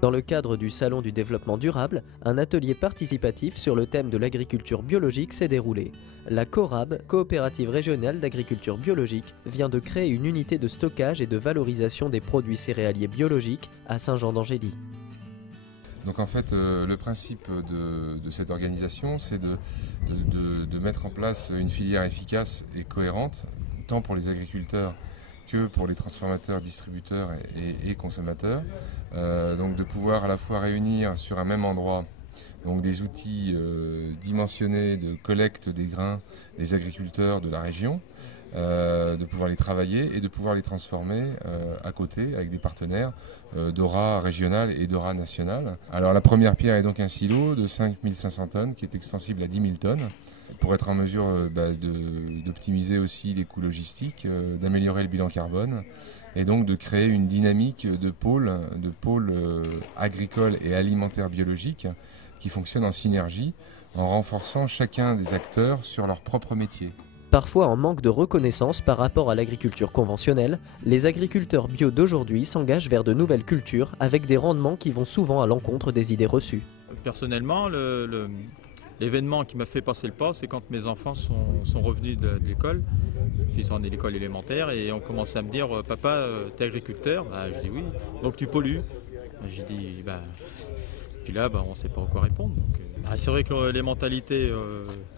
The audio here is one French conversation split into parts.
Dans le cadre du Salon du développement durable, un atelier participatif sur le thème de l'agriculture biologique s'est déroulé. La CORAB, Coopérative régionale d'agriculture biologique, vient de créer une unité de stockage et de valorisation des produits céréaliers biologiques à Saint-Jean-d'Angély. Donc en fait, le principe de cette organisation, c'est de mettre en place une filière efficace et cohérente, tant pour les agriculteurs que pour les transformateurs, distributeurs et consommateurs. Donc de pouvoir à la fois réunir sur un même endroit donc des outils dimensionnés de collecte des grains des agriculteurs de la région, de pouvoir les travailler et de pouvoir les transformer à côté avec des partenaires d'Ora régional et d'Ora national. Alors la première pierre est donc un silo de 5500 tonnes qui est extensible à 10 000 tonnes pour être en mesure d'optimiser aussi les coûts logistiques, d'améliorer le bilan carbone et donc de créer une dynamique de pôles agricoles et alimentaires biologiques qui fonctionnent en synergie en renforçant chacun des acteurs sur leur propre métier. Parfois en manque de reconnaissance par rapport à l'agriculture conventionnelle, les agriculteurs bio d'aujourd'hui s'engagent vers de nouvelles cultures avec des rendements qui vont souvent à l'encontre des idées reçues. Personnellement, l'événement qui m'a fait passer le pas, c'est quand mes enfants sont revenus de l'école. Ils sont en l'école élémentaire et ont commencé à me dire « Papa, t'es agriculteur ?» Je dis « Oui. » « Donc tu pollues ?» J'ai dit « Puis là, on ne sait pas quoi répondre. » C'est vrai que les mentalités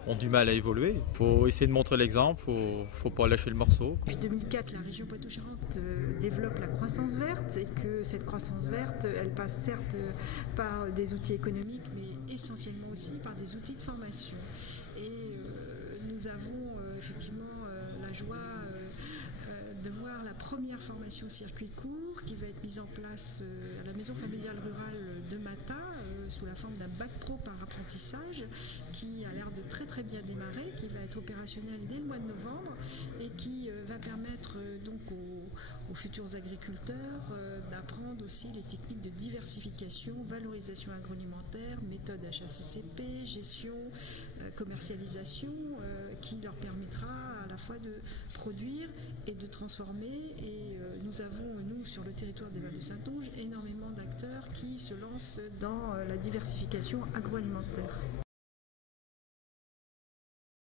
ont du mal à évoluer. Il faut essayer de montrer l'exemple, il ne faut pas lâcher le morceau. Depuis 2004, la région Poitou-Charentes développe la croissance verte et que cette croissance verte, elle passe certes par des outils économiques, mais essentiellement aussi par des outils de formation. Et nous avons effectivement la joie de voir la première formation circuit court qui va être mise en place à la maison familiale rurale de Mata sous la forme d'un bac pro par apprentissage qui a l'air de très très bien démarrer, qui va être opérationnel dès le mois de novembre et qui va permettre donc aux futurs agriculteurs d'apprendre aussi les techniques de diversification, valorisation agroalimentaire, méthode HACCP, gestion, commercialisation qui leur permettra à la fois de produire et de transformer. Et nous avons, nous, sur le territoire des Vals-de-Saintonge, énormément d'acteurs qui se lancent dans la diversification agroalimentaire.